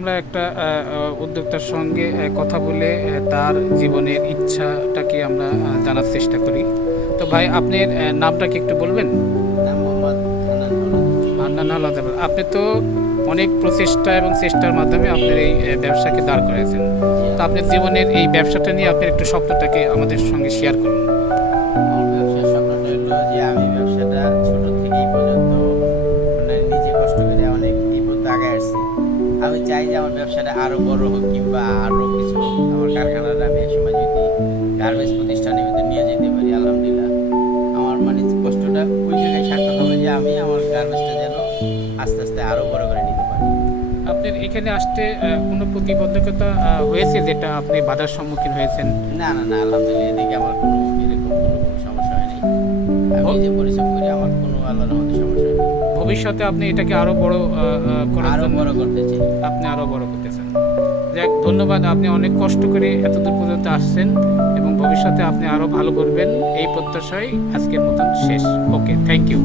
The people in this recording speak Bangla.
আমরা একটা উদ্যোক্তার সঙ্গে কথা বলে তার জীবনের ইচ্ছাটাকে আমরা জানার চেষ্টা করি। তো ভাই, আপনার নামটা কি একটু বলবেন? নাম মোহাম্মদ হান্নান আলাদা। আপনি তো অনেক প্রচেষ্টা এবং চেষ্টার মাধ্যমে আপনার এই ব্যবসাকে দাঁড় করেছেন। তো আপনার জীবনের এই ব্যবসাটা নিয়ে আপনার একটু স্বপ্নটাকে আমাদের সঙ্গে শেয়ার করুন। আমার ব্যবসার স্বপ্নটা হলো যে আমি ব্যবসাটা ছোট থেকেই পর্যন্ত মানে নিজে কষ্ট করে অনেক এই পর্যন্ত আগে আসছি। আমি চাই যে আমার ব্যবসাটা আরো বড় হোক কিংবা আরো কিছু হোক। আমার কারখানাটা আমি একসময় যদি গার্মেন্টস প্রতিষ্ঠানের ভিতরে নিয়ে যেতে পারি, আলহামদুলিল্লাহ আমার মানে কষ্টটা ওই জায়গায় সার্থক হবে যে আমি আমার গার্মেন্টসটা যেন আস্তে আস্তে আরো বড় করে নিতে পারি। আপনার এখানে আসতে কোনো প্রতিবন্ধকতা হয়েছে যেটা আপনি বাধার সম্মুখীন হয়েছেন? না না না, আলহামদুলিল্লাহ এদিকে আমার কোনো এরকম কোনো সমস্যা হয়নি। আমি নিজে পরিশ্রম করি, আমার কোনো আল্লাহর মধ্যে সমস্যা হয়নি। ভবিষ্যতে আপনি এটাকে আরো বড় করার আরো জন্য বড় করতে চাই। আপনি আরো বড় করতে চান। যাক, ধন্যবাদ। আপনি অনেক কষ্ট করে এতদূর পর্যন্ত আসছেন এবং ভবিষ্যতে আপনি আরো ভালো করবেন এই প্রত্যাশায় আজকের মতন শেষ। ওকে, থ্যাংক ইউ।